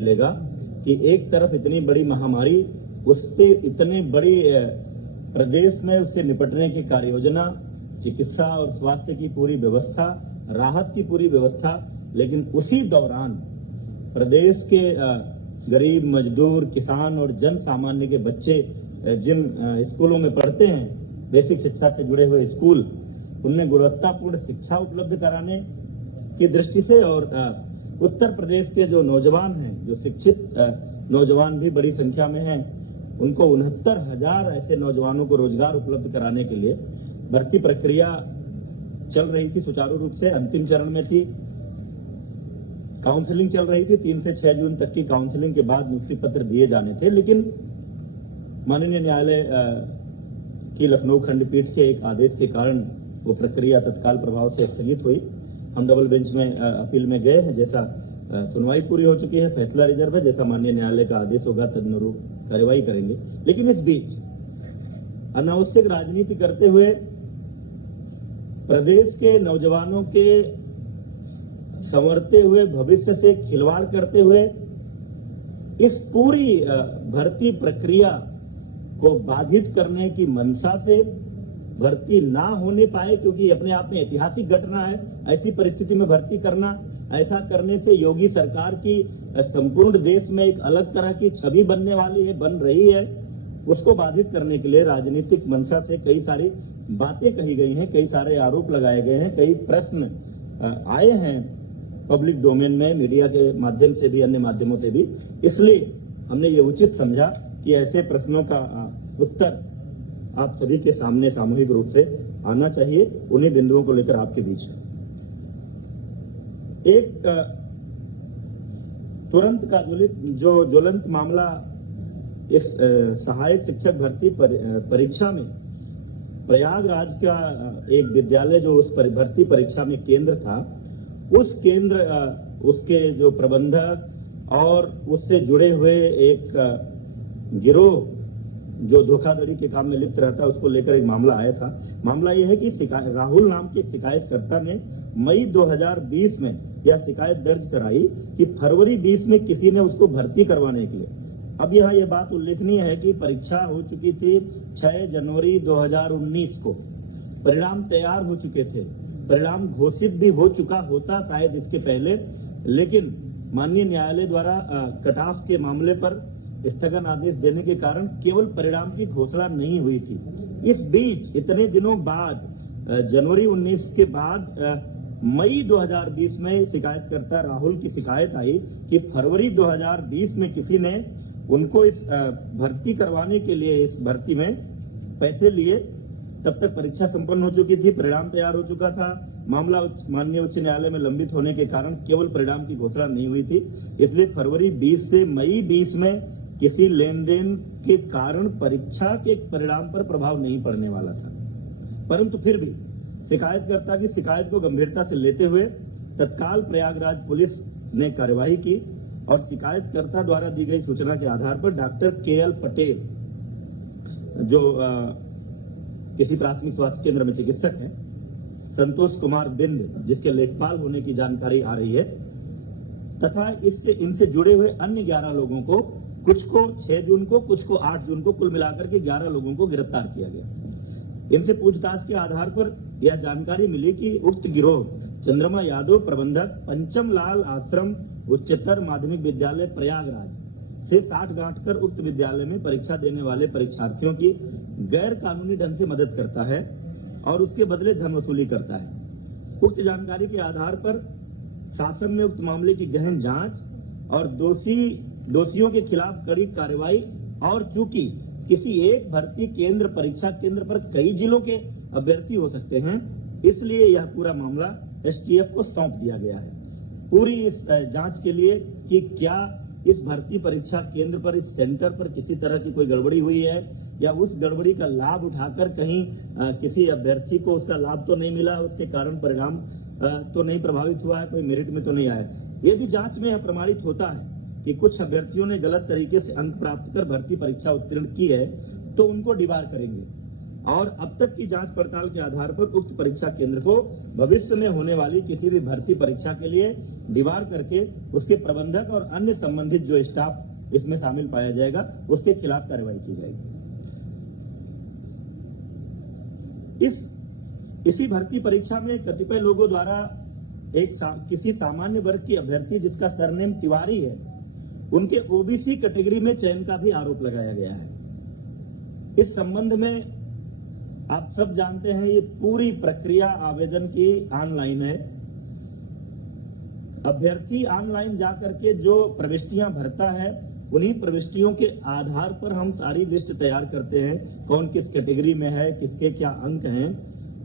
मिलेगा कि एक तरफ इतनी बड़ी महामारी, उससे इतने बड़ी प्रदेश में उससे निपटने की कार्य योजना, चिकित्सा और स्वास्थ्य की पूरी व्यवस्था, राहत की पूरी व्यवस्था, लेकिन उसी दौरान प्रदेश के गरीब, मजदूर, किसान और जन सामान्य के बच्चे जिन स्कूलों में पढ़ते हैं, बेसिक शिक्षा से जुड़े हुए स्कूल, उनमें गुणवत्तापूर्ण शिक्षा उपलब्ध कराने की दृष्टि से और उत्तर प्रदेश के जो नौजवान हैं, जो शिक्षित नौजवान भी बड़ी संख्या में हैं, उनको 69,000 ऐसे नौजवानों को रोजगार उपलब्ध कराने के लिए भर्ती प्रक्रिया चल रही थी, सुचारू रूप से अंतिम चरण में थी। काउंसलिंग चल रही थी, 3 से 6 जून तक की काउंसलिंग के बाद नियुक्ति पत्र दिए जाने थे, लेकिन माननीय न्यायालय की लखनऊ खंडपीठ के एक आदेश के कारण वो प्रक्रिया तत्काल प्रभाव से स्थगित हुई। हम डबल बेंच में अपील में गए हैं, जैसा सुनवाई पूरी हो चुकी है, फैसला रिजर्व है, जैसा माननीय न्यायालय का आदेश होगा तदनुरूप कार्रवाई करेंगे। लेकिन इस बीच अनावश्यक राजनीति करते हुए प्रदेश के नौजवानों के संवरते हुए भविष्य से खिलवाड़ करते हुए इस पूरी भर्ती प्रक्रिया को बाधित करने की मंशा से भर्ती ना होने पाए, क्योंकि अपने आप में ऐतिहासिक घटना है, ऐसी परिस्थिति में भर्ती करना, ऐसा करने से योगी सरकार की संपूर्ण देश में एक अलग तरह की छवि बनने वाली है, बन रही है। उसको बाधित करने के लिए राजनीतिक मंशा से कई सारी बातें कही गई हैं, कई सारे आरोप लगाए गए हैं, कई प्रश्न आए हैं पब्लिक डोमेन में, मीडिया के माध्यम से भी, अन्य माध्यमों से भी। इसलिए हमने ये उचित समझा कि ऐसे प्रश्नों का उत्तर आप सभी के सामने सामूहिक रूप से आना चाहिए। उन्हीं बिंदुओं को लेकर आपके बीच एक तुरंत का ज्वलंत मामला इस सहायक शिक्षक भर्ती परीक्षा में प्रयागराज का एक विद्यालय जो उस भर्ती परीक्षा में केंद्र था, उस केंद्र उसके जो प्रबंधक और उससे जुड़े हुए एक गिरोह जो धोखाधड़ी के काम में लिप्त रहता है, उसको लेकर एक मामला आया था। मामला यह है कि राहुल नाम के शिकायतकर्ता ने मई 2020 में यह शिकायत दर्ज कराई कि फरवरी 20 में किसी ने उसको भर्ती करवाने के लिए। अब यहाँ यह बात उल्लेखनीय है कि परीक्षा हो चुकी थी 6 जनवरी 2019 को, परिणाम तैयार हो चुके थे, परिणाम घोषित भी हो चुका होता शायद इसके पहले, लेकिन माननीय न्यायालय द्वारा कट ऑफ के मामले पर स्थगन आदेश देने के कारण केवल परिणाम की घोषणा नहीं हुई थी। इस बीच इतने दिनों बाद जनवरी 19 के बाद मई 2020 में शिकायतकर्ता राहुल की शिकायत आई कि फरवरी 2020 में किसी ने उनको इस भर्ती करवाने के लिए इस भर्ती में पैसे लिए। तब तक परीक्षा संपन्न हो चुकी थी, परिणाम तैयार हो चुका था। मामला माननीय उच्च न्यायालय में लंबित होने के कारण केवल परिणाम की घोषणा नहीं हुई थी। इसलिए फरवरी 20 से मई 20 में किसी लेन देन के कारण परीक्षा के परिणाम पर प्रभाव नहीं पड़ने वाला था, परंतु फिर भी शिकायतकर्ता की शिकायत को गंभीरता से लेते हुए तत्काल प्रयागराज पुलिस ने कार्यवाही की और शिकायतकर्ता द्वारा दी गई सूचना के आधार पर डॉक्टर KL पटेल, जो किसी प्राथमिक स्वास्थ्य केंद्र में चिकित्सक हैं, संतोष कुमार बिंद जिसके लेखपाल होने की जानकारी आ रही है, तथा इनसे जुड़े हुए अन्य 11 लोगों को, कुछ को 6 जून को, कुछ को 8 जून को, कुल मिलाकर के 11 लोगों को गिरफ्तार किया गया। इनसे पूछताछ के आधार पर यह जानकारी मिली कि उक्त गिरोह चंद्रमा यादव, प्रबंधक, पंचम लाल आश्रम उच्चतर माध्यमिक विद्यालय प्रयागराज से 60 गांठ कर उक्त विद्यालय में परीक्षा देने वाले परीक्षार्थियों की गैर कानूनी ढंग से मदद करता है और उसके बदले धन वसूली करता है। उक्त जानकारी के आधार पर शासन ने उक्त मामले की गहन जांच और दोषियों के खिलाफ कड़ी कार्रवाई, और चूंकि किसी एक भर्ती केंद्र, परीक्षा केंद्र पर कई जिलों के अभ्यर्थी हो सकते हैं, इसलिए यह पूरा मामला STF को सौंप दिया गया है पूरी इस जांच के लिए कि क्या इस भर्ती परीक्षा केंद्र पर, इस सेंटर पर किसी तरह की कोई गड़बड़ी हुई है या उस गड़बड़ी का लाभ उठाकर कहीं किसी अभ्यर्थी को उसका लाभ तो नहीं मिला, उसके कारण परिणाम तो नहीं प्रभावित हुआ है, कोई मेरिट में तो नहीं आया। यदि जांच में यह प्रमाणित होता है कि कुछ अभ्यर्थियों ने गलत तरीके से अंक प्राप्त कर भर्ती परीक्षा उत्तीर्ण की है, तो उनको डिबार करेंगे और अब तक की जांच पड़ताल के आधार पर उक्त परीक्षा केंद्र को भविष्य में होने वाली किसी भी भर्ती परीक्षा के लिए डिवार करके उसके प्रबंधक और अन्य संबंधित जो स्टाफ इसमें शामिल पाया जाएगा उसके खिलाफ कार्रवाई की जाएगी। इसी भर्ती परीक्षा में कतिपय लोगों द्वारा किसी सामान्य वर्ग की अभ्यर्थी जिसका सरनेम तिवारी है उनके ओबीसी कैटेगरी में चयन का भी आरोप लगाया गया है। इस संबंध में आप सब जानते हैं ये पूरी प्रक्रिया आवेदन की ऑनलाइन है। अभ्यर्थी ऑनलाइन जाकर के जो प्रविष्टियां भरता है उन्हीं प्रविष्टियों के आधार पर हम सारी लिस्ट तैयार करते हैं, कौन किस कैटेगरी में है, किसके क्या अंक हैं,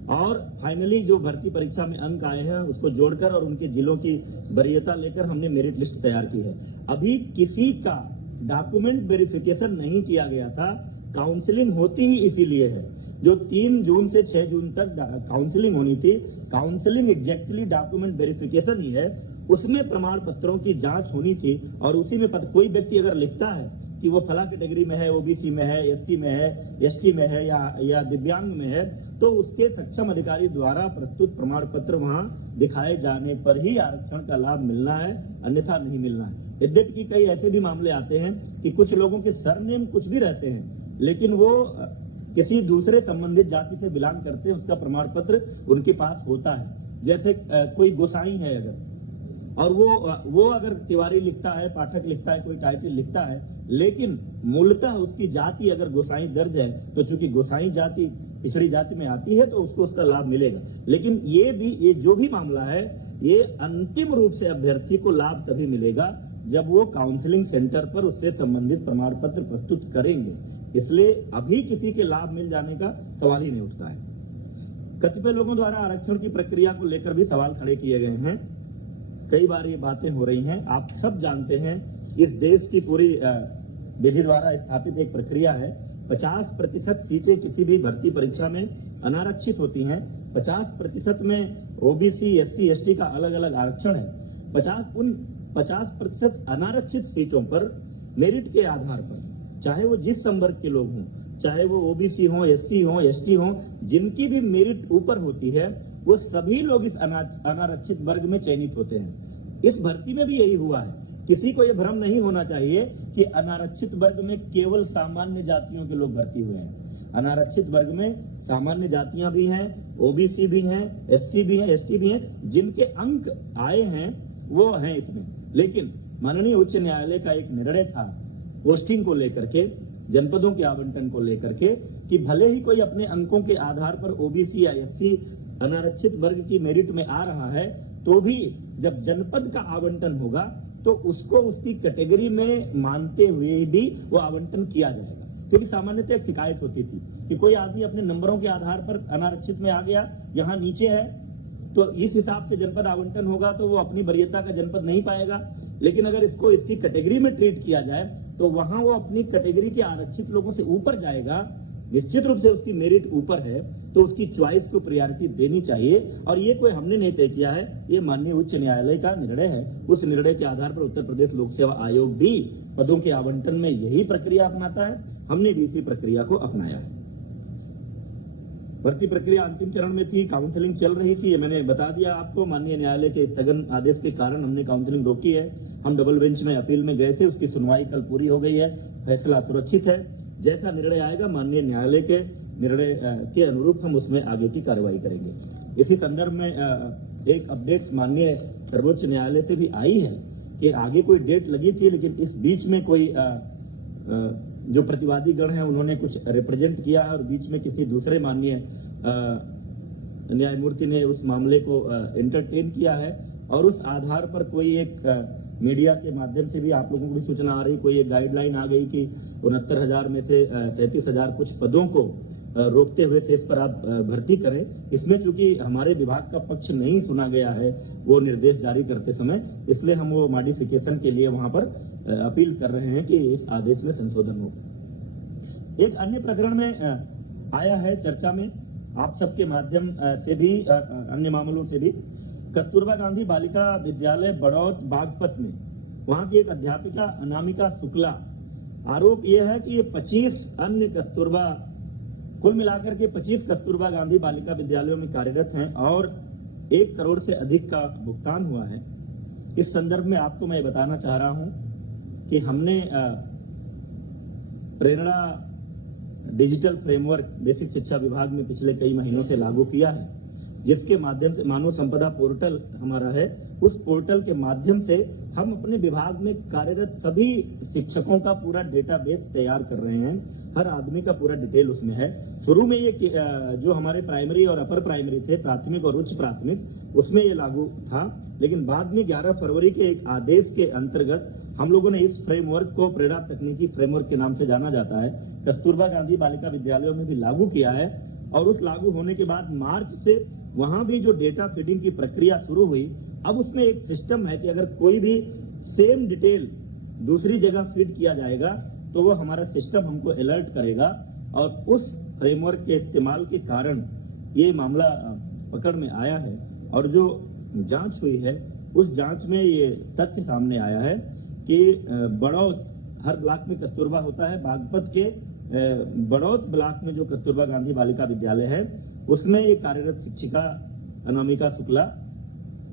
और फाइनली जो भर्ती परीक्षा में अंक आए हैं उसको जोड़कर और उनके जिलों की वरीयता लेकर हमने मेरिट लिस्ट तैयार की है। अभी किसी का डॉक्यूमेंट वेरिफिकेशन नहीं किया गया था। काउंसलिंग होती ही इसीलिए है। जो 3 जून से 6 जून तक काउंसलिंग होनी थी, काउंसलिंग एग्जैक्टली डॉक्यूमेंट वेरिफिकेशन ही है। उसमें प्रमाण पत्रों की जांच होनी थी और उसी में कोई व्यक्ति अगर लिखता है कि वो फला कैटेगरी में है, ओबीसी में है, एससी में है, एसटी में है या दिव्यांग में है, तो उसके सक्षम अधिकारी द्वारा प्रस्तुत प्रमाण पत्र वहां दिखाए जाने पर ही आरक्षण का लाभ मिलना है, अन्यथा नहीं मिलना है। यद्यपि कि कई ऐसे भी मामले आते हैं कि कुछ लोगों के सरनेम कुछ भी रहते हैं लेकिन वो किसी दूसरे संबंधित जाति से बिलोंग करते हैं, उसका प्रमाण पत्र उनके पास होता है। जैसे कोई गोसाई है अगर, और वो अगर तिवारी लिखता है, पाठक लिखता है, कोई टाइटल लिखता है, लेकिन मूलतः उसकी जाति अगर गोसाई दर्ज है तो चूंकि गोसाई जाति पिछड़ी जाति में आती है तो उसको उसका लाभ मिलेगा। लेकिन ये जो भी मामला है ये अंतिम रूप से अभ्यर्थी को लाभ तभी मिलेगा जब वो काउंसलिंग सेंटर पर उससे संबंधित प्रमाण पत्र प्रस्तुत करेंगे। इसलिए अभी किसी के लाभ मिल जाने का सवाल ही नहीं उठता है। कतिपय लोगों द्वारा आरक्षण की प्रक्रिया को लेकर भी सवाल खड़े किए गए हैं। कई बार ये बातें हो रही हैं। आप सब जानते हैं इस देश की पूरी विधि द्वारा स्थापित एक प्रक्रिया है। 50% सीटें किसी भी भर्ती परीक्षा में अनारक्षित होती हैं। 50% में ओबीसी, एससी, एसटी का अलग अलग आरक्षण है। 50% अनारक्षित सीटों पर मेरिट के आधार पर, चाहे वो जिस संवर्ग के लोग हों, चाहे वो ओबीसी हों, एससी हों, एसटी हों, जिनकी भी मेरिट ऊपर होती है वो सभी लोग इस अनारक्षित वर्ग में चयनित होते हैं। इस भर्ती में भी यही हुआ है। किसी को यह भ्रम नहीं होना चाहिए कि अनारक्षित वर्ग में केवल सामान्य जातियों के लोग भर्ती हुए हैं। अनारक्षित वर्ग में सामान्य जातियां भी हैं, ओबीसी भी हैं, एससी भी हैं, एसटी भी हैं। जिनके अंक आए हैं वो हैं इसमें। लेकिन माननीय उच्च न्यायालय का एक निर्णय था पोस्टिंग को लेकर के, जनपदों के आवंटन को लेकर के, कि भले ही कोई अपने अंकों के आधार पर ओबीसी या एससी अनारक्षित वर्ग की मेरिट में आ रहा है तो भी जब जनपद का आवंटन होगा तो उसको उसकी कैटेगरी में मानते हुए भी वो आवंटन किया जाएगा। क्योंकि सामान्यतः एक शिकायत होती थी कि कोई आदमी अपने नंबरों के आधार पर अनारक्षित में आ गया, यहाँ नीचे है, तो इस हिसाब से जनपद आवंटन होगा तो वो अपनी वरीयता का जनपद नहीं पाएगा। लेकिन अगर इसको इसकी कैटेगरी में ट्रीट किया जाए तो वहां वो अपनी कैटेगरी के आरक्षित लोगों से ऊपर जाएगा। निश्चित रूप से उसकी मेरिट ऊपर है तो उसकी चॉइस को प्रायोरिटी देनी चाहिए। और ये कोई हमने नहीं तय किया है, ये माननीय उच्च न्यायालय का निर्णय है। उस निर्णय के आधार पर उत्तर प्रदेश लोक सेवा आयोग भी पदों के आवंटन में यही प्रक्रिया अपनाता है। हमने भी इसी प्रक्रिया को अपनाया है। भर्ती प्रक्रिया अंतिम चरण में थी, काउंसलिंग चल रही थी, ये मैंने बता दिया आपको। माननीय न्यायालय के स्थगन आदेश के कारण हमने काउंसलिंग रोकी है। हम डबल बेंच में अपील में गए थे, उसकी सुनवाई कल पूरी हो गई है। फैसला सुरक्षित है। जैसा निर्णय आएगा माननीय न्यायालय के निर्णय के अनुरूप हम उसमें आगे की कार्रवाई करेंगे। इसी संदर्भ में एक अपडेट माननीय सर्वोच्च न्यायालय से भी आई है कि आगे कोई डेट लगी थी, लेकिन इस बीच में कोई जो प्रतिवादी गण है उन्होंने कुछ रिप्रेजेंट किया है और बीच में किसी दूसरे माननीय न्यायमूर्ति ने उस मामले को एंटरटेन किया है और उस आधार पर कोई एक मीडिया के माध्यम से भी आप लोगों को भी सूचना आ रही, कोई एक गाइडलाइन आ गई कि 69,000 में से 37,000 कुछ पदों को रोकते हुए शेष पर आप भर्ती करें। इसमें चूंकि हमारे विभाग का पक्ष नहीं सुना गया है वो निर्देश जारी करते समय, इसलिए हम वो मॉडिफिकेशन के लिए वहां पर अपील कर रहे हैं कि इस आदेश में संशोधन हो। एक अन्य प्रकरण में आया है चर्चा में आप सबके माध्यम से भी, अन्य मामलों से भी, कस्तूरबा गांधी बालिका विद्यालय बड़ौत बागपत में वहां की एक अध्यापिका अनामिका शुक्ला, आरोप यह है कि ये 25 अन्य कस्तूरबा कुल मिलाकर के 25 कस्तूरबा गांधी बालिका विद्यालयों में कार्यरत हैं और 1 करोड़ से अधिक का भुगतान हुआ है। इस संदर्भ में आपको मैं बताना चाह रहा हूं कि हमने प्रेरणा डिजिटल फ्रेमवर्क बेसिक शिक्षा विभाग में पिछले कई महीनों से लागू किया है, जिसके माध्यम से मानव संपदा पोर्टल हमारा है। उस पोर्टल के माध्यम से हम अपने विभाग में कार्यरत सभी शिक्षकों का पूरा डेटाबेस तैयार कर रहे हैं। हर आदमी का पूरा डिटेल उसमें है। शुरू में ये जो हमारे प्राइमरी और अपर प्राइमरी थे, प्राथमिक और उच्च प्राथमिक, उसमें ये लागू था, लेकिन बाद में 11 फरवरी के एक आदेश के अंतर्गत हम लोगों ने इस फ्रेमवर्क को प्रेरणा तकनीकी फ्रेमवर्क के नाम से जाना जाता है, कस्तूरबा गांधी बालिका विद्यालयों में भी लागू किया है। और उस लागू होने के बाद मार्च से वहां भी जो डेटा फीडिंग की प्रक्रिया शुरू हुई, अब उसमें एक सिस्टम है कि अगर कोई भी सेम डिटेल दूसरी जगह फीड किया जाएगा तो वो हमारा सिस्टम हमको अलर्ट करेगा। और उस फ्रेमवर्क के इस्तेमाल के कारण ये मामला पकड़ में आया है। और जो जांच हुई है उस जांच में ये तथ्य सामने आया है कि बड़ौत, हर ब्लॉक में कस्तूरबा होता है, बागपत के बड़ौत ब्लॉक में जो कस्तूरबा गांधी बालिका विद्यालय है उसमें एक कार्यरत शिक्षिका अनामिका शुक्ला,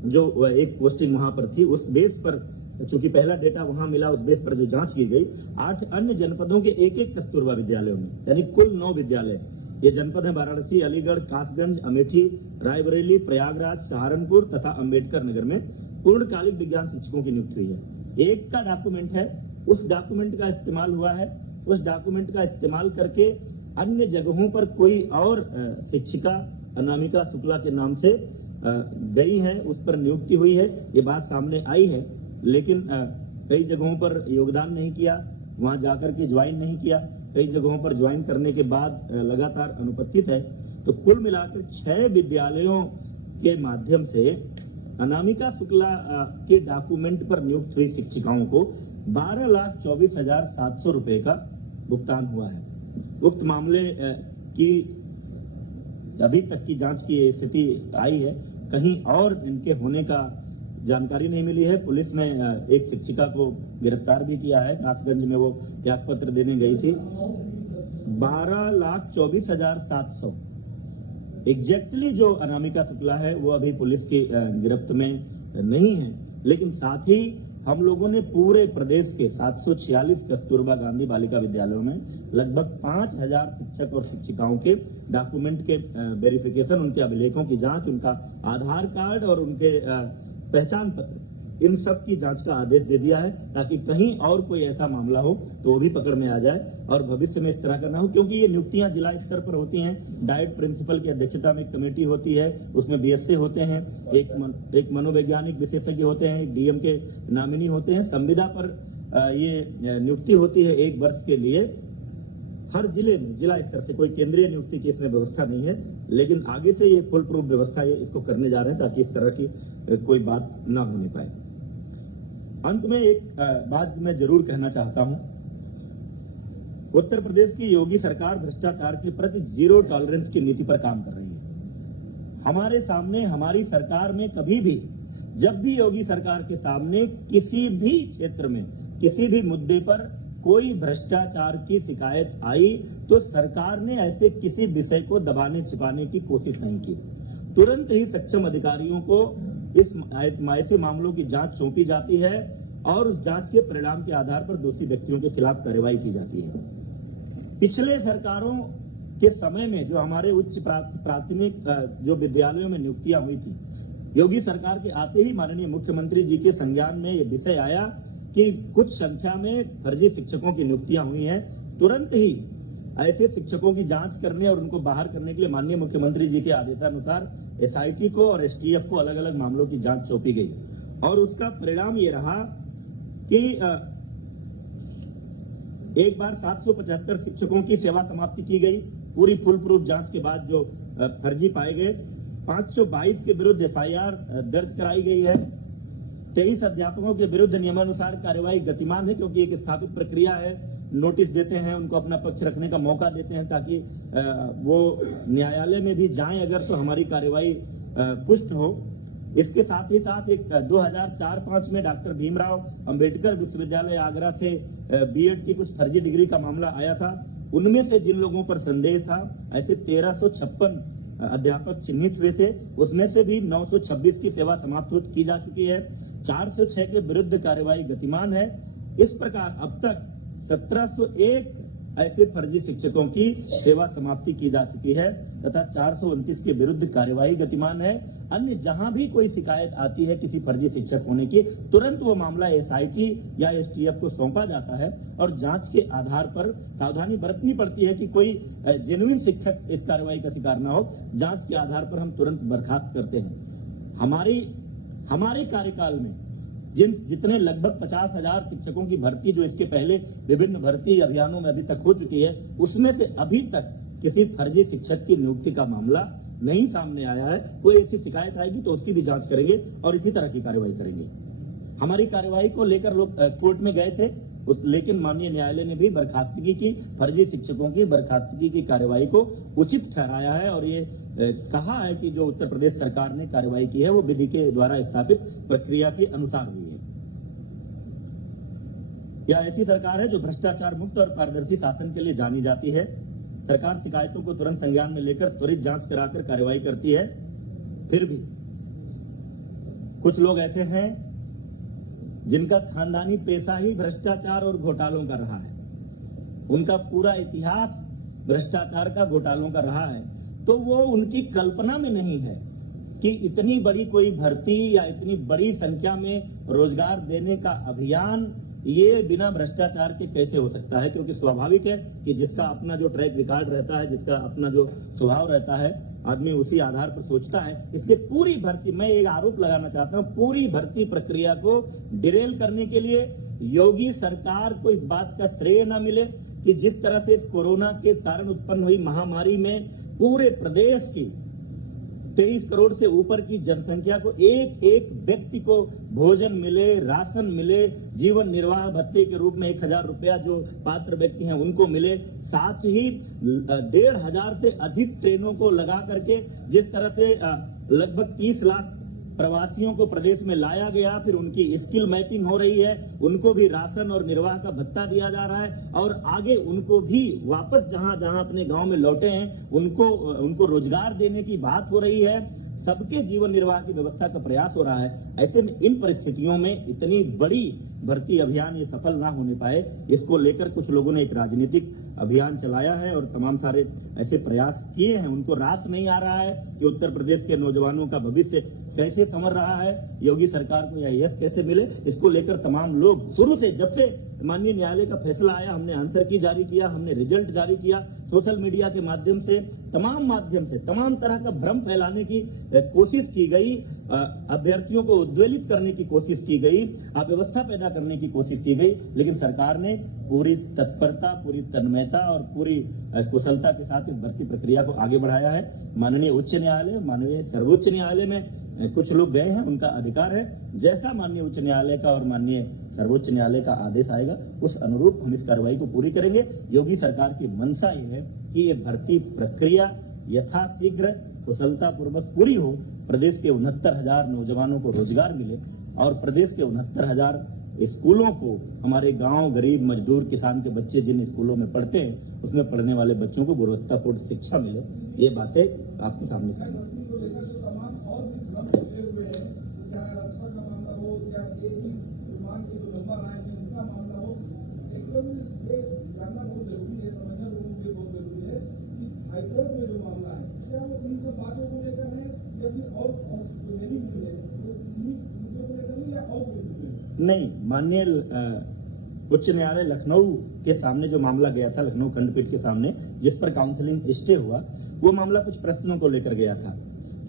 जो एक पोस्टिंग वहां पर थी, उस बेस पर चूंकि पहला डेटा वहां मिला, उस बेस पर जो जांच की गई, 8 अन्य जनपदों के एक कस्तूरबा विद्यालयों में, यानी कुल 9 विद्यालय। ये जनपद है वाराणसी, अलीगढ़, कासगंज, अमेठी, रायबरेली, प्रयागराज, सहारनपुर तथा अंबेडकर नगर में पूर्णकालिक विज्ञान शिक्षकों की नियुक्ति हुई है। एक का डॉक्यूमेंट है, उस डॉक्यूमेंट का इस्तेमाल हुआ है। उस डॉक्यूमेंट का इस्तेमाल करके अन्य जगहों पर कोई और शिक्षिका अनामिका शुक्ला के नाम से गई है, उस पर नियुक्ति हुई है, ये बात सामने आई है। लेकिन कई जगहों पर योगदान नहीं किया, वहां जाकर के ज्वाइन नहीं किया, कई जगहों पर ज्वाइन करने के बाद लगातार अनुपस्थित है। तो कुल मिलाकर 6 विद्यालयों के माध्यम से अनामिका शुक्ला के डॉक्यूमेंट पर नियुक्त हुई शिक्षिकाओं को 12,24,700 रुपए का भुगतान हुआ है। उक्त मामले की अभी तक की जांच की स्थिति आई है, कहीं और इनके होने का जानकारी नहीं मिली है। पुलिस ने एक शिक्षिका को गिरफ्तार भी किया है, कासगंज में वो त्यागपत्र देने गई थी। 12,24,700 एग्जैक्टली जो अनामिका शुक्ला है वो अभी पुलिस की गिरफ्त में नहीं है। लेकिन साथ ही हम लोगों ने पूरे प्रदेश के 746 कस्तूरबा गांधी बालिका विद्यालयों में लगभग 5,000 शिक्षक और शिक्षिकाओं के डॉक्यूमेंट के वेरिफिकेशन, उनके अभिलेखों की जांच, उनका आधार कार्ड और उनके पहचान पत्र, इन सब की जांच का आदेश दे दिया है, ताकि कहीं और कोई ऐसा मामला हो तो वो भी पकड़ में आ जाए और भविष्य में इस तरह का ना हो। क्योंकि ये नियुक्तियां जिला स्तर पर होती हैं, डाइट प्रिंसिपल की अध्यक्षता में एक कमेटी होती है, उसमें बीएससी होते हैं, एक मनोवैज्ञानिक विशेषज्ञ होते हैं, एक डीएम के नॉमिनी होते हैं। संविदा पर ये नियुक्ति होती है 1 वर्ष के लिए हर जिले में, जिला स्तर से। कोई केंद्रीय नियुक्ति की इसमें व्यवस्था नहीं है, लेकिन आगे से ये फुल प्रूफ व्यवस्था ये इसको करने जा रहे हैं ताकि इस तरह की कोई बात ना होने पाए। अंत में एक बात मैं जरूर कहना चाहता हूं, उत्तर प्रदेश की योगी सरकार भ्रष्टाचार के प्रति 0 टॉलरेंस की नीति पर काम कर रही है। हमारे सामने, हमारी सरकार में कभी भी, जब भी योगी सरकार के सामने किसी भी क्षेत्र में, किसी भी मुद्दे पर कोई भ्रष्टाचार की शिकायत आई तो सरकार ने ऐसे किसी विषय को दबाने छिपाने की कोशिश नहीं की। तुरंत ही सक्षम अधिकारियों को इस ऐसे मामलों की जांच सौंपी जाती है और उस जांच के परिणाम के आधार पर दोषी व्यक्तियों के खिलाफ कार्रवाई की जाती है। पिछले सरकारों के समय में जो हमारे उच्च प्राथमिक जो विद्यालयों में नियुक्तियां हुई थी, योगी सरकार के आते ही माननीय मुख्यमंत्री जी के संज्ञान में ये विषय आया कि कुछ संख्या में फर्जी शिक्षकों की नियुक्तियां हुई हैं। तुरंत ही ऐसे शिक्षकों की जांच करने और उनको बाहर करने के लिए माननीय मुख्यमंत्री जी के आदेशानुसार एसआईटी को और एसटीएफ को अलग अलग मामलों की जांच सौंपी गई और उसका परिणाम ये रहा कि एक बार 775 शिक्षकों की सेवा समाप्ति की गई। पूरी फुल प्रूफ जांच के बाद जो फर्जी पाए गए, 522 के विरुद्ध एफआईआर दर्ज कराई गई है। 23 अध्यापकों के विरुद्ध नियमानुसार कार्यवाही गतिमान है, क्योंकि एक स्थापित प्रक्रिया है। नोटिस देते हैं, उनको अपना पक्ष रखने का मौका देते हैं ताकि वो न्यायालय में भी जाएं अगर तो हमारी कार्यवाही पुष्ट हो। इसके साथ ही साथ एक 2004-05 में डॉक्टर भीमराव अंबेडकर विश्वविद्यालय आगरा से बीएड की कुछ फर्जी डिग्री का मामला आया था। उनमें से जिन लोगों पर संदेह था, ऐसे 1356 अध्यापक चिन्हित हुए थे, उसमें से भी 926 की सेवा समाप्त की जा चुकी है। 406 के विरुद्ध कार्यवाही गतिमान है। इस प्रकार अब तक 1701 ऐसे फर्जी शिक्षकों की सेवा समाप्ति की जा चुकी है तथा 429 के विरुद्ध कार्यवाही गतिमान है। अन्य जहां भी कोई शिकायत आती है किसी फर्जी शिक्षक होने की, तुरंत वो मामला एसआईटी या एसटीएफ को सौंपा जाता है और जांच के आधार पर सावधानी बरतनी पड़ती है कि कोई जेन्युइन शिक्षक इस कार्रवाई का शिकार न हो। जांच के आधार पर हम तुरंत बर्खास्त करते हैं। हमारे कार्यकाल में जितने लगभग 50,000 शिक्षकों की भर्ती जो इसके पहले विभिन्न भर्ती अभियानों में अभी तक हो चुकी है, उसमें से अभी तक किसी फर्जी शिक्षक की नियुक्ति का मामला नहीं सामने आया है। कोई ऐसी शिकायत आएगी तो उसकी भी जांच करेंगे और इसी तरह की कार्रवाई करेंगे। हमारी कार्रवाई को लेकर लोग कोर्ट में गए थे, लेकिन माननीय न्यायालय ने भी बर्खास्तगी की, फर्जी शिक्षकों की बर्खास्तगी की कार्रवाई को उचित ठहराया है और ये कहा है कि जो उत्तर प्रदेश सरकार ने कार्रवाई की है वो विधि के द्वारा स्थापित प्रक्रिया के अनुसार हुई है। यह ऐसी सरकार है जो भ्रष्टाचार मुक्त और पारदर्शी शासन के लिए जानी जाती है। सरकार शिकायतों को तुरंत संज्ञान में लेकर त्वरित जांच कराकर कार्रवाई करती है। फिर भी कुछ लोग ऐसे हैं जिनका खानदानी पेशा ही भ्रष्टाचार और घोटालों का रहा है, उनका पूरा इतिहास भ्रष्टाचार का, घोटालों का रहा है, तो वो उनकी कल्पना में नहीं है कि इतनी बड़ी कोई भर्ती या इतनी बड़ी संख्या में रोजगार देने का अभियान ये बिना भ्रष्टाचार के कैसे हो सकता है। क्योंकि स्वाभाविक है कि जिसका अपना जो ट्रैक रिकॉर्ड रहता है, जिसका अपना जो स्वभाव रहता है, आदमी उसी आधार पर सोचता है। इसके पूरी भर्ती, मैं एक आरोप लगाना चाहता हूं, पूरी भर्ती प्रक्रिया को डिरेल करने के लिए योगी सरकार को इस बात का श्रेय न मिले कि जिस तरह से कोरोना के कारण उत्पन्न हुई महामारी में पूरे प्रदेश की 23 करोड़ से ऊपर की जनसंख्या को एक एक व्यक्ति को भोजन मिले, राशन मिले, जीवन निर्वाह भत्ते के रूप में 1,000 रुपया जो पात्र व्यक्ति हैं उनको मिले, साथ ही 1,500 से अधिक ट्रेनों को लगा करके जिस तरह से लगभग 30 लाख प्रवासियों को प्रदेश में लाया गया, फिर उनकी स्किल मैपिंग हो रही है, उनको भी राशन और निर्वाह का भत्ता दिया जा रहा है और आगे उनको भी वापस जहां जहां अपने गांव में लौटे हैं उनको रोजगार देने की बात हो रही है। सबके जीवन निर्वाह की व्यवस्था का प्रयास हो रहा है। ऐसे में इन परिस्थितियों में इतनी बड़ी भर्ती अभियान ये सफल ना होने पाए, इसको लेकर कुछ लोगों ने एक राजनीतिक अभियान चलाया है और तमाम सारे ऐसे प्रयास किए हैं। उनको रास नहीं आ रहा है कि उत्तर प्रदेश के नौजवानों का भविष्य कैसे संवर रहा है, योगी सरकार को यह यश कैसे मिले, इसको लेकर तमाम लोग शुरू से, जब से माननीय न्यायालय का फैसला आया, हमने आंसर की जारी किया, हमने रिजल्ट जारी किया, सोशल मीडिया के माध्यम से तमाम तरह का भ्रम फैलाने की कोशिश की गई, अभ्यर्थियों को उद्वेलित करने की कोशिश की गई, अव्यवस्था पैदा करने की कोशिश की गई, लेकिन सरकार ने पूरी तत्परता, पूरी तन्मयता और पूरी कुशलता के साथ इस भर्ती प्रक्रिया को आगे बढ़ाया है। माननीय उच्च न्यायालय, माननीय सर्वोच्च न्यायालय में कुछ लोग गए हैं, उनका अधिकार है। जैसा माननीय उच्च न्यायालय का और माननीय सर्वोच्च न्यायालय का आदेश आएगा उस अनुरूप हम इस कार्रवाई को पूरी करेंगे। योगी सरकार की मंशा ये है कि ये भर्ती प्रक्रिया यथाशीघ्र कुशलता पूर्वक पूरी हो, प्रदेश के 69,000 नौजवानों को रोजगार मिले और प्रदेश के 69,000 स्कूलों को, हमारे गांव, गरीब, मजदूर, किसान के बच्चे जिन स्कूलों में पढ़ते हैं उसमें पढ़ने वाले बच्चों को गुणवत्तापूर्ण शिक्षा मिले। ये बातें आपके सामने हाईकोर्ट में जो मामला है क्या वो इन सब बातों को लेकर है या फिर और जो नहीं मिले वो मुद्दों को लेकर या और नहीं। माननीय उच्च न्यायालय लखनऊ के सामने जो मामला गया था, लखनऊ खंडपीठ के सामने, जिस पर काउंसलिंग स्टे हुआ, वो मामला कुछ प्रश्नों को लेकर गया था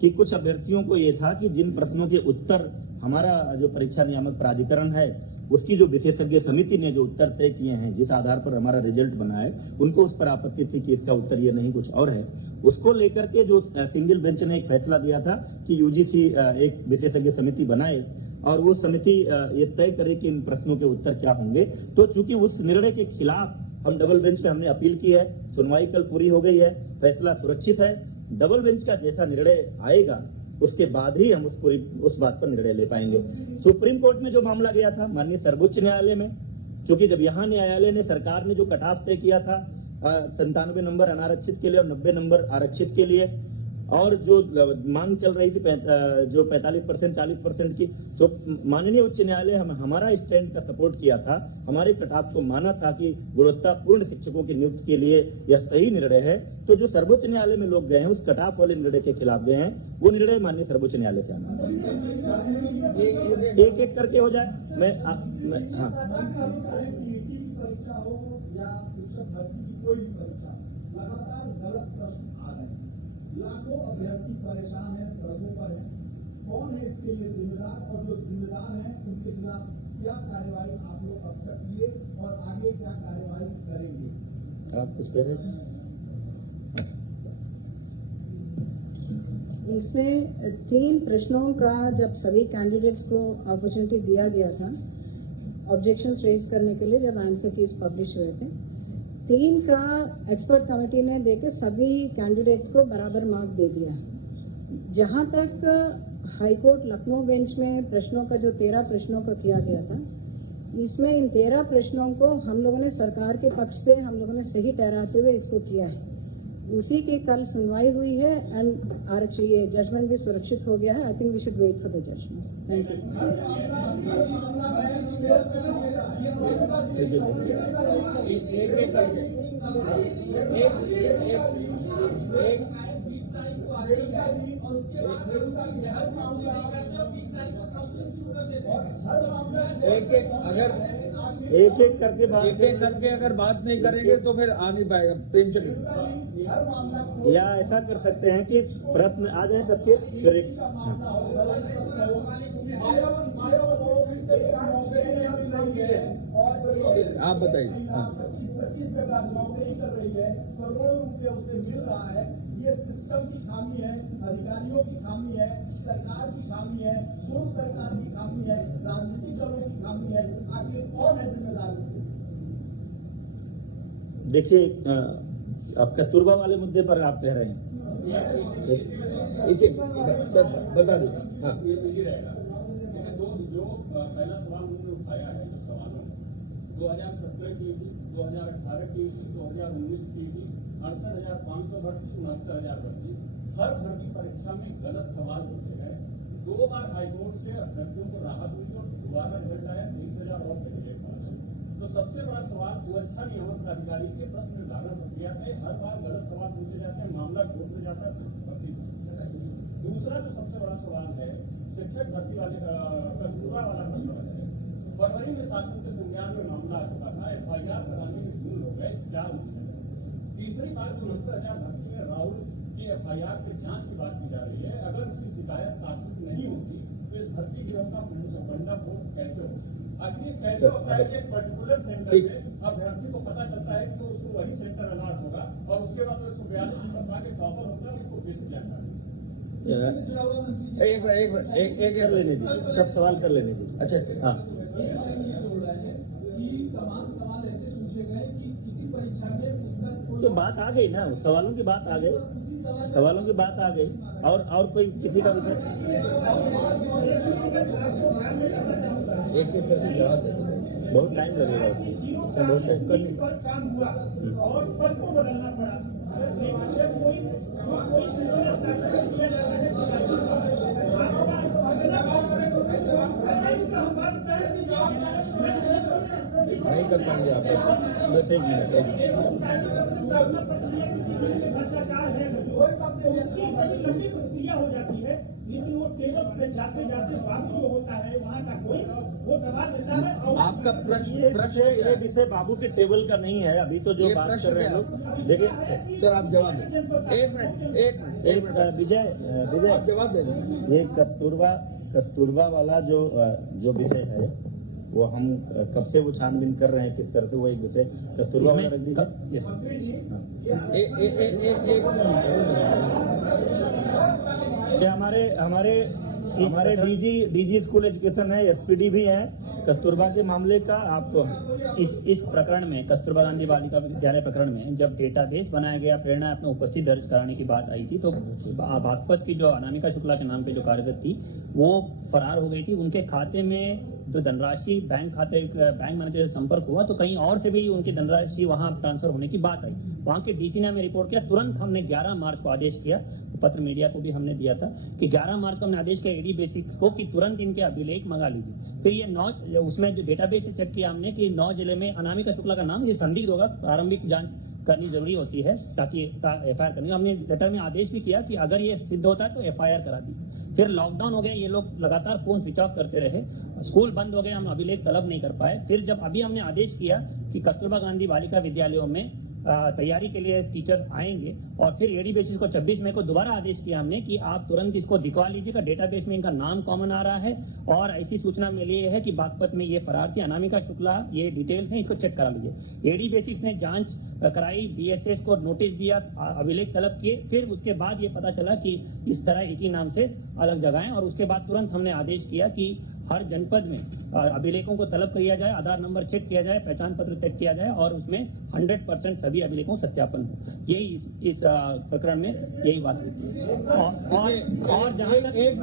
कि कुछ अभ्यर्थियों को ये था कि जिन प्रश्नों के उत्तर हमारा जो परीक्षा नियामक प्राधिकरण है उसकी जो विशेषज्ञ समिति ने जो उत्तर तय किए हैं, जिस आधार पर हमारा रिजल्ट बना है, उनको उस पर आपत्ति थी कि इसका उत्तर ये नहीं कुछ और है। उसको लेकर के जो सिंगल बेंच ने एक फैसला दिया था कि यूजीसी एक विशेषज्ञ समिति बनाए और वो समिति ये तय करे कि इन प्रश्नों के उत्तर क्या होंगे। तो चूंकि उस निर्णय के खिलाफ हम डबल बेंच पे हमने अपील की है, सुनवाई कल पूरी हो गई है, फैसला सुरक्षित है। डबल बेंच का जैसा निर्णय आएगा उसके बाद ही हम उस बात पर निर्णय ले पाएंगे। सुप्रीम कोर्ट में जो मामला गया था माननीय सर्वोच्च न्यायालय में, क्योंकि जब यहाँ न्यायालय ने, सरकार ने जो कट ऑफ तय किया था 97 नंबर अनारक्षित के लिए और 90 नंबर आरक्षित के लिए, और जो मांग चल रही थी जो 45% 40% की, तो माननीय उच्च न्यायालय हमारा स्टैंड का सपोर्ट किया था, हमारे कटाफ को माना था कि गुणवत्तापूर्ण शिक्षकों की नियुक्ति के लिए यह सही निर्णय है। तो जो सर्वोच्च न्यायालय में लोग गए हैं उस कटाफ वाले निर्णय के खिलाफ गए हैं, वो निर्णय माननीय सर्वोच्च न्यायालय से आना। एक एक करके हो जाए। हाँ, परीक्षा हो या शिक्षक भर्ती की कोई भी परीक्षा, लगातार गलत प्रश्न आ रहे हैं, लाखों अभ्यर्थी परेशान हैं, सड़कों पर हैं। कौन है इसके लिए जिम्मेदार, और जो जिम्मेदार हैं उनके खिलाफ क्या कार्रवाई आप लोग अब तक किए और आगे क्या कार्रवाई करेंगे? आप कुछ कह रहे थे? इसमें 3 प्रश्नों का जब सभी कैंडिडेट्स को अपॉर्चुनिटी दिया गया था ऑब्जेक्शंस रेज करने के लिए, जब आंसर कीज पब्लिश हुए थे, 3 का एक्सपर्ट कमेटी ने देके सभी कैंडिडेट्स को बराबर मार्क दे दिया। जहां तक हाईकोर्ट लखनऊ बेंच में प्रश्नों का जो 13 प्रश्नों का किया गया था, इसमें इन 13 प्रश्नों को हम लोगों ने सरकार के पक्ष से हम लोगों ने सही ठहराते हुए इसको किया है। उसी की कल सुनवाई हुई है एंड आरक्षण ये जजमेंट भी सुरक्षित हो गया है। I think we should wait for the judgement. Thank एक एक करके अगर बात नहीं करेंगे तो फिर आ नहीं पाएगा। प्रेमचंद, या ऐसा कर सकते हैं कि प्रश्न आ जाए सबके, फिर एक आप बताइए। 25,000 नौकरी कर रही है, करोड़ों रुपये उसे मिल रहा है। ये सिस्टम की खामी है, अधिकारियों की खामी है, सरकार की खामी है, पूर्व सरकार की खामी है, राजनीतिक दलों की खामी है। आखिर कौन है जिम्मेदार? देखिए, आप कस्तूरबा वाले मुद्दे पर आप कह रहे हैं, इसे बता दीजिए। हाँ, जो पहला सवाल उन्होंने उठाया है, जो सवालों 2017 की थी, 2018 की थी, 2019 की थी, 68,500 भर्ती, 69,000 भर्ती। हर भर्ती परीक्षा में गलत सवाल पूछे गए। 2 बार हाईकोर्ट से अभ्यर्थियों को राहत मिली और दोबारा रिजल्ट आया, 30,000 और बचे। तो सबसे बड़ा सवाल सुरक्षा नियामक प्राधिकारी के प्रश्न निर्धारण प्रक्रिया में हर बार गलत सवाल पूछे जाते हैं, मामला कोर्ट में जाता है। दूसरा जो सबसे बड़ा सवाल है शिक्षक भर्ती वाले कस्तूरबा वाला प्रश्न है। फरवरी में शासन के संज्ञान में मामला आ चुका था, FIR कराने में जून हो गए, 4 महीने। तीसरी बार 69,000 भर्ती में राहुल की FIR की जांच की बात की जा रही है। अगर उसकी शिकायत तात्विक नहीं होती तो इस भर्ती गिरोह का फंडा फोर्स कैसे होगा? आखिर ये कैसे होता है कि एक पर्टिकुलर सेंटर में अभ्यर्थी को पता चलता है कि उसको वही सेंटर अलॉट होगा और उसके बाद 142 नंबर पा के टॉपर होता है, उसको कैसे जाता है? एक कर लेने दीजिए, सब सवाल कर लेने दीजिए। अच्छा, हाँ, तमाम सवाल ऐसे पूछे गए कि किसी परीक्षा में तो बात आ गई ना, सवालों की बात आ गई, सवालों की बात आ गई। और कोई किसी का विषय एक एक करके जवाब देते। बहुत टाइम लगेगा उसमें, बहुत टाइम करने। काम हुआ और पद को बदलना पड़ा। नहीं कर पाएंगे आप। बस 1 मिनट। भ्रष्टाचार है, उसकी बड़ी लंबी प्रक्रिया हो जाती है, लेकिन वो टेबल पे जाते जाते बाबू जो होता है वहाँ का कोई वो दबा देता है। और आपका ये विषय बाबू के टेबल का नहीं है। अभी तो जो ये बात प्रश्न कर रहे हैं क्या लोग, देखिए सर, आप जवाब दें। एक मिनट विजय आप जवाब दे दें। ये कस्तूरबा वाला जो विषय है वो हम कब से वो छानबीन कर रहे हैं, किस तरह से वो एक विषय कस्तूरबा वाला रख दीजिए। ये हमारे डीजी स्कूल एजुकेशन है, SPD भी हैं, कस्तूरबा के मामले का आपको इस प्रकरण में कस्तूरबा गांधी बालिका विद्यालय प्रकरण में जब डेटाबेस बनाया गया, प्रेरणा ऐप में उपस्थित दर्ज कराने की बात आई थी, तो बागपत की जो अनामिका शुक्ला के नाम पे जो कार्यरत थी वो फरार हो गई थी। उनके खाते में जो धनराशि बैंक मैनेजर से संपर्क हुआ तो कहीं और से भी उनकी धनराशि वहां ट्रांसफर होने की बात आई। वहां के डीसी ने हमें रिपोर्ट किया। तुरंत हमने 11 मार्च को आदेश किया, पत्र मीडिया को भी हमने दिया था कि 11 मार्च को हमने आदेश किया एडी बेसिक्स को कि तुरंत इनके अभिलेख मंगा लीजिए। फिर ये 9 उसमें जो डेटाबेस से चेक किया हमने कि 9 जिले में अनामिका शुक्ला का नाम ये संदिग्ध होगा, प्रारंभिक जांच करनी जरूरी होती है ताकि एफआईआर करनी। हमने लेटर में आदेश भी किया कि अगर ये सिद्ध होता है तो एफआईआर करा दी। फिर लॉकडाउन हो गया, ये लोग लगातार फोन स्विच ऑफ करते रहे, स्कूल बंद हो गए, हम अभिलेख तलब नहीं कर पाए। फिर जब अभी हमने आदेश किया कि कस्तूरबा गांधी बालिका विद्यालयों में तैयारी के लिए टीचर आएंगे और फिर एडी बेसिस को 26 मई को दोबारा आदेश किया हमने कि आप तुरंत इसको दिखवा लीजिएगा, डेटाबेस में इनका नाम कॉमन आ रहा है और ऐसी सूचना मिली है कि बागपत में ये फरार थी अनामिका शुक्ला, ये डिटेल्स हैं, इसको चेक करा लीजिए। एडी बेसिक्स ने जांच कराई, बीएसएस को नोटिस दिया, अभिलेख तलब किए। फिर उसके बाद ये पता चला कि इस तरह एक ही नाम से अलग जगह है और उसके बाद तुरंत हमने आदेश किया कि हर जनपद में अभिलेखों को तलब किया जाए, आधार नंबर चेक किया जाए, पहचान पत्र चेक किया जाए और उसमें 100% सभी अभिलेखों सत्यापन हो। यही इस प्रकरण में यही बात होती है। और जहां तक एक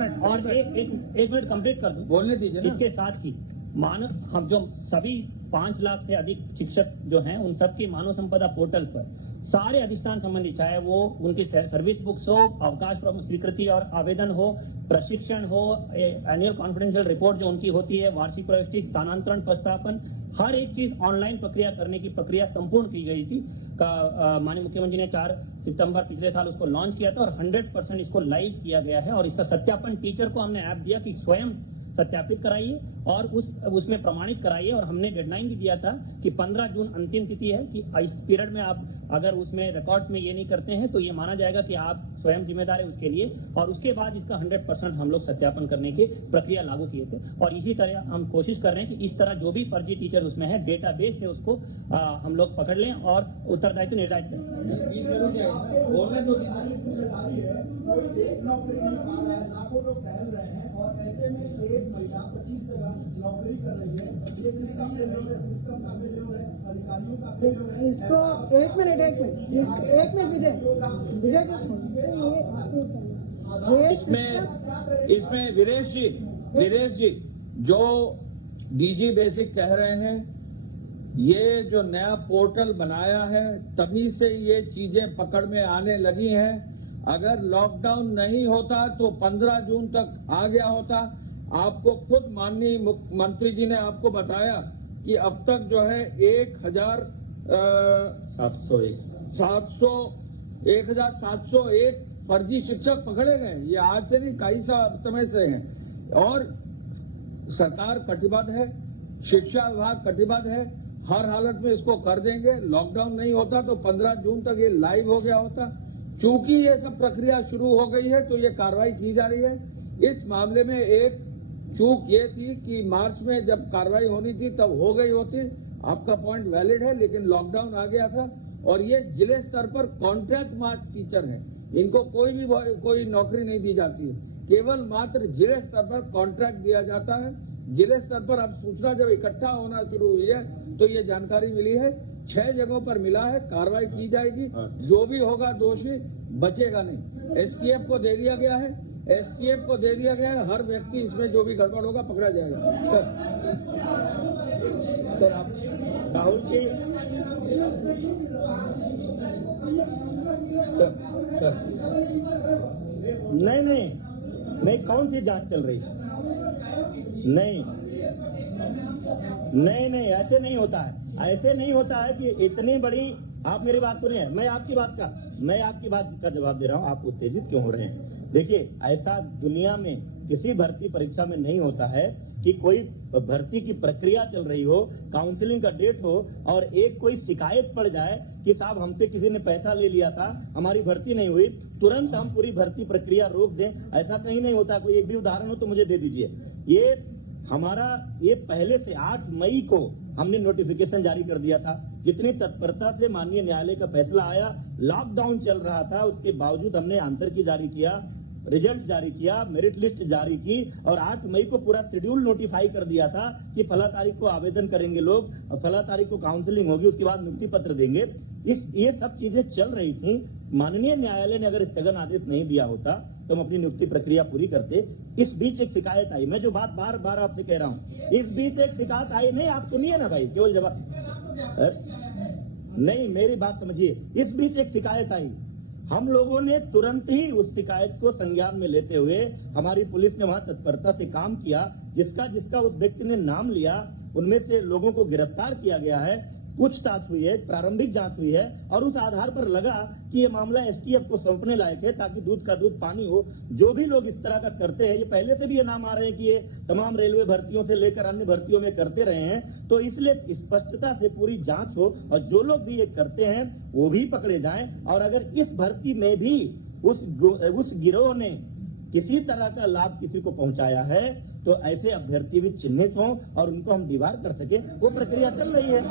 मिनट कंप्लीट कर दूं, बोलने दीजिए ना। इसके साथ ही हम जो सभी 5 लाख से अधिक शिक्षक जो हैं उन सबकी मानव संपदा पोर्टल पर सारे अधिष्ठान संबंधी, चाहे वो उनकी सर्विस बुक्स हो, अवकाश स्वीकृति और आवेदन हो, प्रशिक्षण हो, एनुअल कॉन्फिडेंशियल रिपोर्ट जो उनकी होती है, वार्षिक प्रविष्टि, स्थानांतरण प्रस्तापन, हर एक चीज ऑनलाइन प्रक्रिया करने की प्रक्रिया संपूर्ण की गई थी। माननीय मुख्यमंत्री ने 4 सितंबर पिछले साल उसको लॉन्च किया था और 100% इसको लाइव किया गया है और इसका सत्यापन टीचर को हमने ऐप दिया कि स्वयं सत्यापित कराइए और उसमें प्रमाणित कराइए। और हमने डेडलाइन भी दिया था कि 15 जून अंतिम तिथि है कि इस पीरियड में आप अगर उसमें रिकॉर्ड्स में ये नहीं करते हैं तो ये माना जाएगा कि आप स्वयं जिम्मेदार है उसके लिए। और उसके बाद इसका 100% हम लोग सत्यापन करने की प्रक्रिया लागू किए थे। और इसी तरह हम कोशिश कर रहे हैं कि इस तरह जो भी फर्जी टीचर उसमें है डेटाबेस से उसको हम लोग पकड़ लें और उत्तरदायित्व निर्धारित करें। बोलने दो। कोई एक नौकरी नहीं पा रहा है, लाखों लोग टहल रहे हैं और ऐसे में एक महिला 25 जगह नौकरी कर रही है। ये किसका फेल्योर है? सिस्टम का फेल्योर है, अधिकारियों का फेल्योर है। इसको एक मिनट विजय इसमें वीरेश जी जो डीजी बेसिक कह रहे हैं, ये जो नया पोर्टल बनाया है तभी से ये चीजें पकड़ में आने लगी हैं। अगर लॉकडाउन नहीं होता तो 15 जून तक आ गया होता। आपको खुद माननीय मुख्यमंत्री जी ने आपको बताया कि अब तक जो है 1701 फर्जी शिक्षक पकड़े गए। ये आज से नहीं, कई समय से हैं। और सरकार कटिबद्ध है, शिक्षा विभाग कटिबद्ध है, हर हालत में इसको कर देंगे। लॉकडाउन नहीं होता तो 15 जून तक ये लाइव हो गया होता। चूंकि ये सब प्रक्रिया शुरू हो गई है तो ये कार्रवाई की जा रही है। इस मामले में एक चूक ये थी कि मार्च में जब कार्रवाई होनी थी तब हो गई होती। आपका पॉइंट वैलिड है, लेकिन लॉकडाउन आ गया था। और ये जिले स्तर पर कॉन्ट्रैक्ट मार्च टीचर हैं, इनको कोई नौकरी नहीं दी जाती है, केवल मात्र जिले स्तर पर कॉन्ट्रैक्ट दिया जाता है। जिले स्तर पर अब सूचना जब इकट्ठा होना शुरू हुई है तो ये जानकारी मिली है। 6 जगहों पर मिला है, कार्रवाई की जाएगी। जो भी होगा दोषी बचेगा नहीं। एसटीएफ को दे दिया गया है, हर व्यक्ति इसमें जो भी गड़बड़ होगा पकड़ा जाएगा। सर आप राहुल के सर नहीं, कौन सी जांच चल रही है? नहीं, ऐसे नहीं होता है कि इतनी बड़ी। आप मेरी बात सुनिए, मैं आपकी बात का जवाब दे रहा हूं। आप उत्तेजित क्यों हो रहे हैं? देखिए, ऐसा दुनिया में किसी भर्ती परीक्षा में नहीं होता है कि कोई भर्ती की प्रक्रिया चल रही हो, काउंसलिंग का डेट हो और एक कोई शिकायत पड़ जाए कि साहब हमसे किसी ने पैसा ले लिया था, हमारी भर्ती नहीं हुई, तुरंत हम पूरी भर्ती प्रक्रिया रोक दें। ऐसा कहीं नहीं होता। कोई एक भी उदाहरण हो तो मुझे दे दीजिए। ये पहले से 8 मई को हमने नोटिफिकेशन जारी कर दिया था। जितनी तत्परता से माननीय न्यायालय का फैसला आया, लॉकडाउन चल रहा था, उसके बावजूद हमने आंतर की जारी किया। रिजल्ट जारी किया, मेरिट लिस्ट जारी की और 8 मई को पूरा शेड्यूल नोटिफाई कर दिया था कि फला तारीख को आवेदन करेंगे लोग और फला तारीख को काउंसलिंग होगी, उसके बाद नियुक्ति पत्र देंगे। ये सब चीजें चल रही थी। माननीय न्यायालय ने अगर स्थगन आदेश नहीं दिया होता तो हम अपनी नियुक्ति प्रक्रिया पूरी करते। इस बीच एक शिकायत आई, मैं जो बात बार बार आपसे कह रहा हूं, इस बीच एक शिकायत आई, नहीं आप सुनिए ना भाई, केवल जवाब नहीं, मेरी बात समझिए। इस बीच एक शिकायत आई, हम लोगों ने तुरंत ही उस शिकायत को संज्ञान में लेते हुए हमारी पुलिस ने वहां तत्परता से काम किया। जिसका जिसका उस व्यक्ति ने नाम लिया उनमें से लोगों को गिरफ्तार किया गया है, पूछताछ हुई है, प्रारंभिक जांच हुई है और उस आधार पर लगा कि ये मामला एसटीएफ को सौंपने लायक है ताकि दूध का दूध पानी हो। जो भी लोग इस तरह का करते हैं, ये पहले से भी ये नाम आ रहे हैं कि ये तमाम रेलवे भर्तियों से लेकर अन्य भर्तियों में करते रहे हैं, तो इसलिए स्पष्टता से पूरी जांच हो और जो लोग भी ये करते हैं वो भी पकड़े जाएं। और अगर इस भर्ती में भी उस गिरोह ने किसी तरह का लाभ किसी को पहुंचाया है तो ऐसे अभ्यर्थी भी चिन्हित हों और उनको हम दीवार कर सके, वो प्रक्रिया चल रही है।